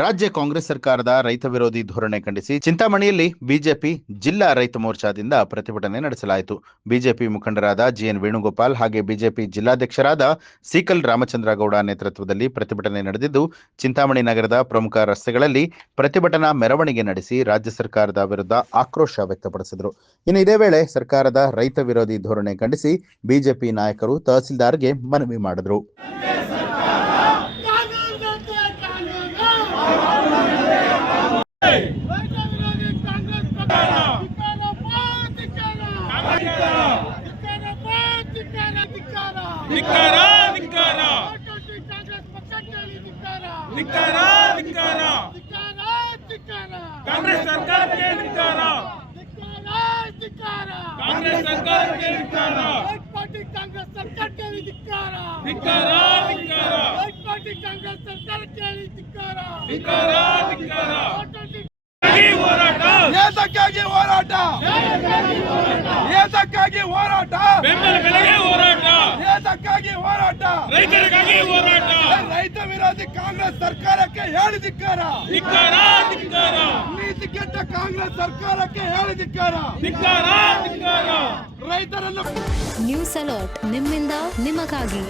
ರಾಜ್ಯ ಕಾಂಗ್ರೆಸ್ ಸರ್ಕಾರದ ರೈತ ವಿರೋಧಿ ಧೋರಣೆ ಖಂಡಿಸಿ ಚಿಂತಾಮಣಿಯಲ್ಲಿ ಬಿಜೆಪಿ ಜಿಲ್ಲಾ ರೈತ ಮೋರ್ಚಾದಿಂದ ಪ್ರತಿಭಟನೆ ನಡೆಸಲಾಯಿತು. ಬಿಜೆಪಿ ಮುಖಂಡರಾದ ಜಿಎನ್ ವೇಣುಗೋಪಾಲ್ ಹಾಗೆ ಬಿಜೆಪಿ ಜಿಲ್ಲಾಧ್ಯಕ್ಷರಾದ ಸೀಕಲ್ ರಾಮಚಂದ್ರಗೌಡ ನೇತೃತ್ವದಲ್ಲಿ ಪ್ರತಿಭಟನೆ ನಡೆದಿದ್ದು, ಚಿಂತಾಮಣಿ ನಗರದ ಪ್ರಮುಖ ರಸ್ತೆಗಳಲ್ಲಿ ಪ್ರತಿಭಟನಾ ಮೆರವಣಿಗೆ ನಡೆಸಿ ರಾಜ್ಯ ಸರ್ಕಾರದ ವಿರುದ್ಧ ಆಕ್ರೋಶ ವ್ಯಕ್ತಪಡಿಸಿದರು. ಇನ್ನು ಇದೇ ವೇಳೆ ಸರ್ಕಾರದ ರೈತ ವಿರೋಧಿ ಧೋರಣೆ ಖಂಡಿಸಿ ಬಿಜೆಪಿ ನಾಯಕರು ತಹಸೀಲ್ದಾರ್ಗೆ ಮನವಿ ಮಾಡಿದರು. कांग्रेस सरकार के धिक्कारा, कांग्रेस सरकार के धिक्कारा, एक पार्टी कांग्रेस सरकार के धिक्कारा, धिक्कारा धिक्कारा, एक पार्टी कांग्रेस सरकार के धिक्कारा, धिक्कारा धिक्कारा, ಏತಕ್ಕಾಗಿ ಹೋರಾಟ, ಏತಕ್ಕಾಗಿ ಹೋರಾಟ, ಬೆಂಬಲ ಬೆಲೆಗೆ ಹೋರಾಟ, ಏತಕ್ಕಾಗಿ ಹೋರಾಟ, ರೈತರಿಗಾಗಿ ಹೋರಾಟ, ರೈತ ವಿರೋಧಿ ಕಾಂಗ್ರೆಸ್ ಸರ್ಕಾರಕ್ಕೆ ಹೇಳಿ ಧಿಕ್ಕಾರ, ಧಿಕ್ಕಾರ ಧಿಕ್ಕಾರ, ನೀತಿ ಕೆಟ್ಟ ಕಾಂಗ್ರೆಸ್ ಸರ್ಕಾರಕ್ಕೆ ಹೇಳಿ ಧಿಕ್ಕಾರ, ಧಿಕ್ಕಾರ ಧಿಕ್ಕಾರ, ರೈತರನ್ನು ನ್ಯೂಸ್ ಅಲರ್ಟ್ ನಿಮ್ಮಿಂದ ನಿಮಗಾಗಿ.